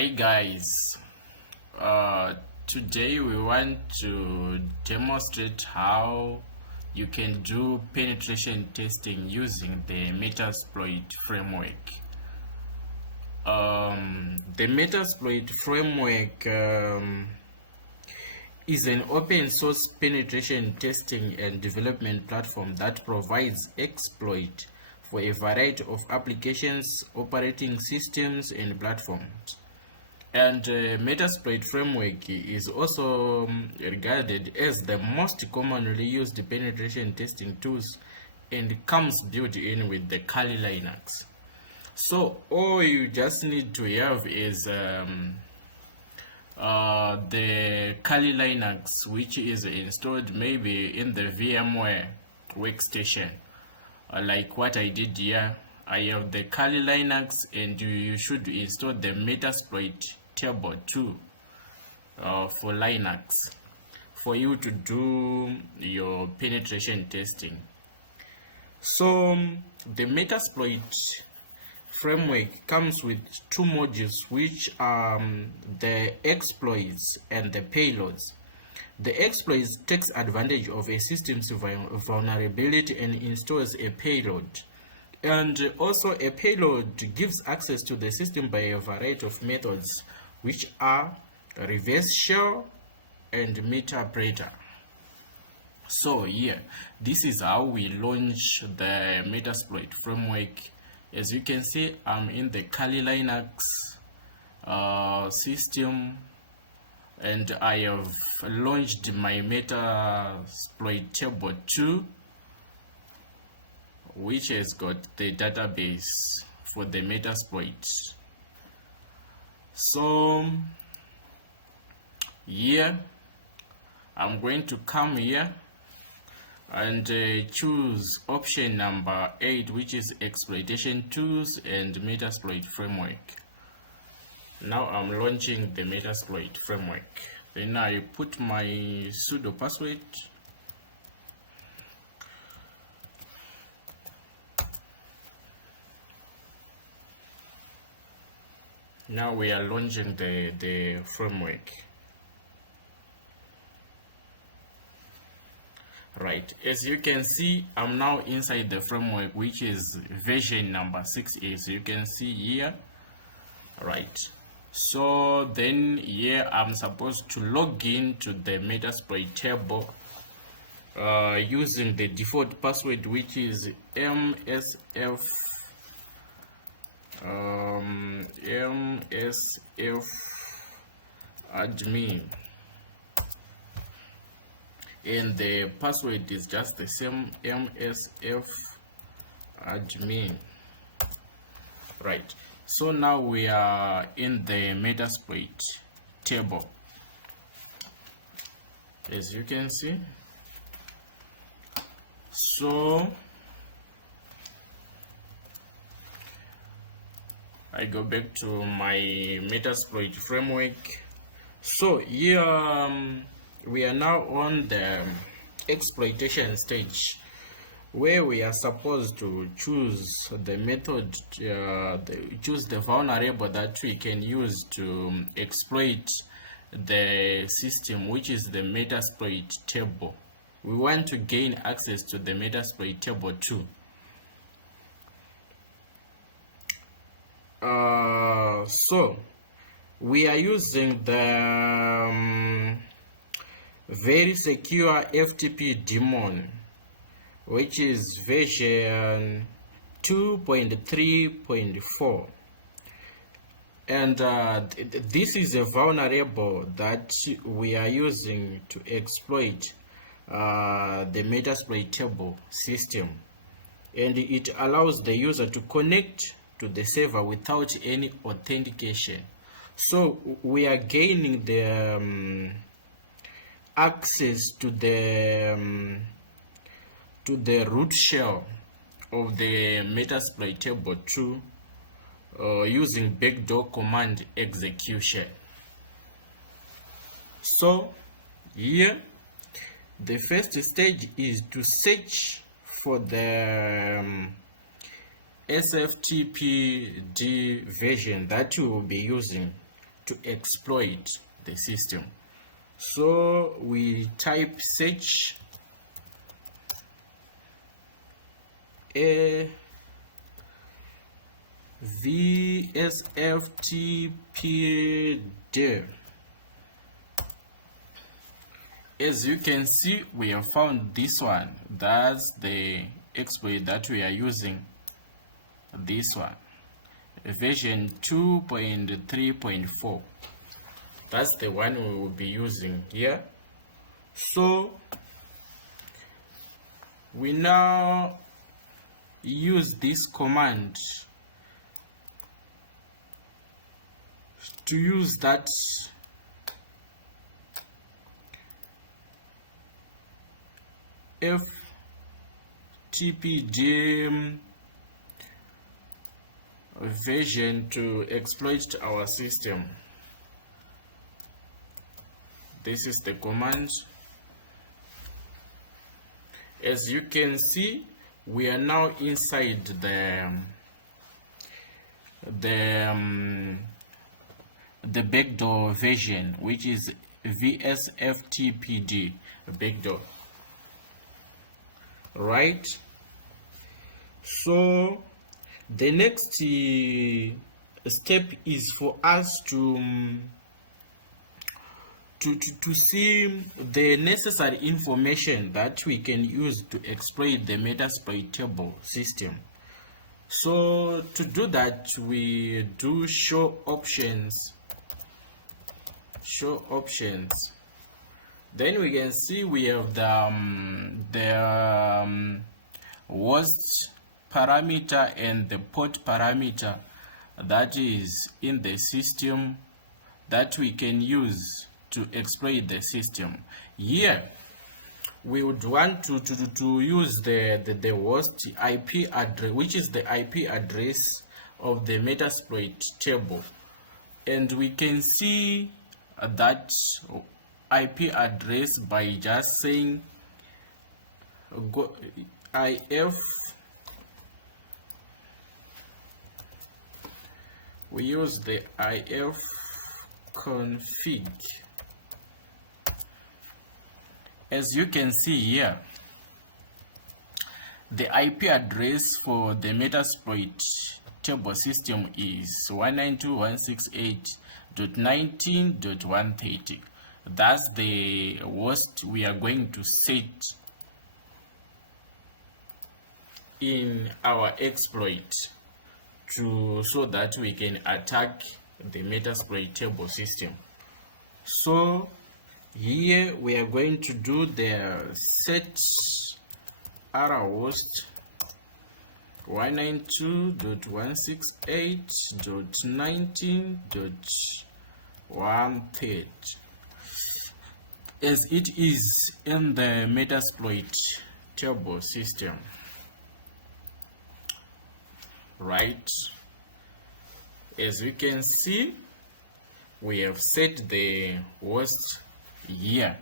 Hi guys, today we want to demonstrate how you can do penetration testing using the Metasploit framework. The Metasploit framework is an open source penetration testing and development platform that provides exploit for a variety of applications, operating systems, and platforms. And Metasploit framework is also regarded as the most commonly used penetration testing tools and comes built in with the Kali Linux. So all you just need to have is the Kali Linux, which is installed maybe in the VMware workstation, like what I did here. I have the Kali Linux, and you should install the Metasploit Table 2 for Linux for you to do your penetration testing. So the Metasploit framework comes with two modules, which are the exploits and the payloads. The exploits takes advantage of a system's vulnerability and installs a payload. And also a payload gives access to the system by a variety of methods, which are reverse shell and Metasploit. So here, this is how we launch the Metasploit framework. As you can see, I'm in the Kali Linux system, and I have launched my Metasploit Table 2, which has got the database for the Metasploit. So here I'm going to come here and choose option number 8, which is exploitation tools and Metasploit framework. Now I'm launching the Metasploit framework. Then I put my sudo password. Now we are launching the framework. Right, as you can see, I'm now inside the framework, which is version number 6, as you can see here. Right, so then here I'm supposed to log in to the Metasploit table using the default password, which is MSF admin, and the password is just the same, MSF admin. Right, so now we are in the Metasploit table, as you can see. So I go back to my Metasploit framework. So here we are now on the exploitation stage, where we are supposed to choose the method, choose the vulnerable that we can use to exploit the system, which is the Metasploit table. We want to gain access to the Metasploit table 2. So we are using the very secure FTP daemon, which is version 2.3.4, and this is a vulnerable that we are using to exploit the Metasploit table system, and it allows the user to connect to the server without any authentication. So we are gaining the access to the root shell of the Metasploit table 2 using backdoor command execution. So here the first stage is to search for the SFTPD version that you will be using to exploit the system. So we type search a VSFTPD. As you can see, we have found this one. That's the exploit that we are using. This one, version 2.3.4. That's the one we will be using here. So we now use this command to use that FTPD version to exploit our system. This is the command. As you can see, we are now inside the backdoor version, which is VSFTPD backdoor, right? So the next step is for us to see the necessary information that we can use to exploit the Metasploit system. So to do that, we do show options. Then we can see we have the host parameter and the port parameter that is in the system that we can use to exploit the system. Here we would want to use the host IP address, which is the IP address of the Metasploit table, and we can see that IP address by just saying if we use the if config. As you can see here, the IP address for the Metasploit table system is 192.168.19.130. That's the host we are going to set in our exploit so that we can attack the Metasploit table system. So here we are going to do the set host 192.168.19.130 as it is in the Metasploit table system, right? As we can see, we have set the host here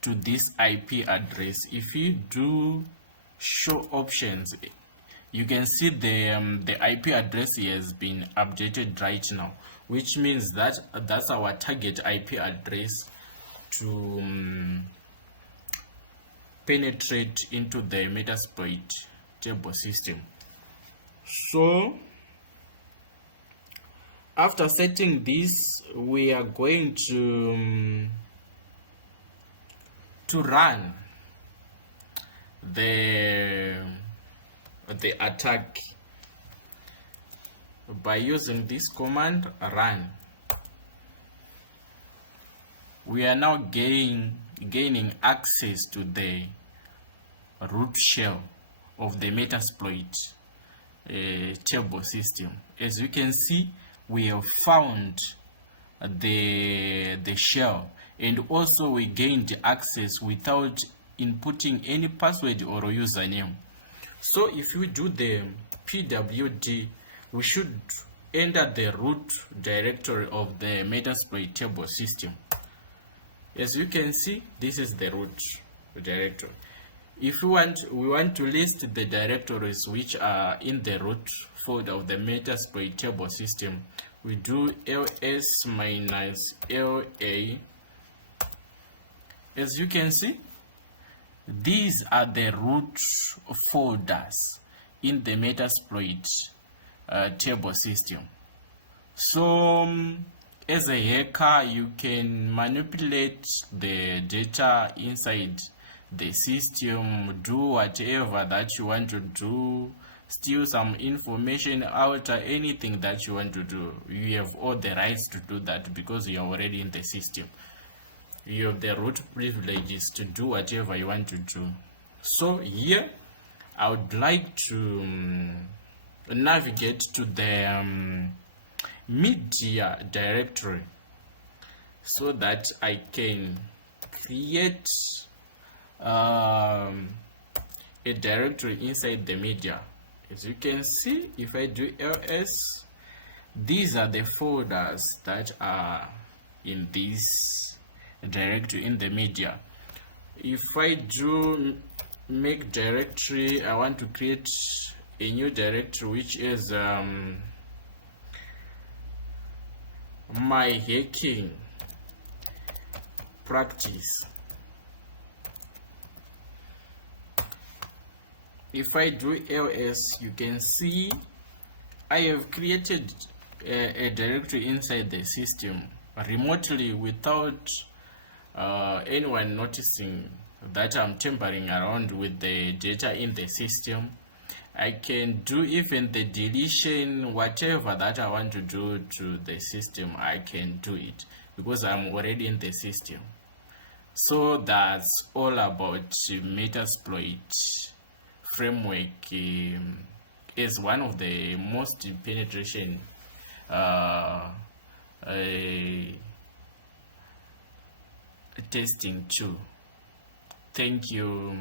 to this IP address. If you do show options, you can see the IP address has been updated right now, which means that that's our target IP address to penetrate into the Metasploit table system. So after setting this, we are going to run the attack by using this command run. We are now gaining access to the root shell of the Metasploit table system. As you can see, we have found the shell, and also we gained access without inputting any password or username. So if we do the pwd, we should enter the root directory of the Metasploit table system. As you can see, this is the root directory. If we want to list the directories which are in the root folder of the Metasploit table system, we do ls minus la. As you can see, these are the root folders in the Metasploit table system. So as a hacker, you can manipulate the data inside the system, do whatever that you want to do, steal some information out, or anything that you want to do. You have all the rights to do that because you are already in the system. You have the root privileges to do whatever you want to do. So here I would like to navigate to the media directory so that I can create a directory inside the media. As you can see, if I do ls, these are the folders that are in this directory in the media. If I do make directory, I want to create a new directory which is my hacking practice. If I do ls, you can see I have created a directory inside the system remotely without anyone noticing that I'm tampering around with the data in the system. I can do even the deletion, whatever that I want to do to the system, I can do it because I'm already in the system. So that's all about Metasploit Framework. Is one of the most penetration testing tool. Thank you.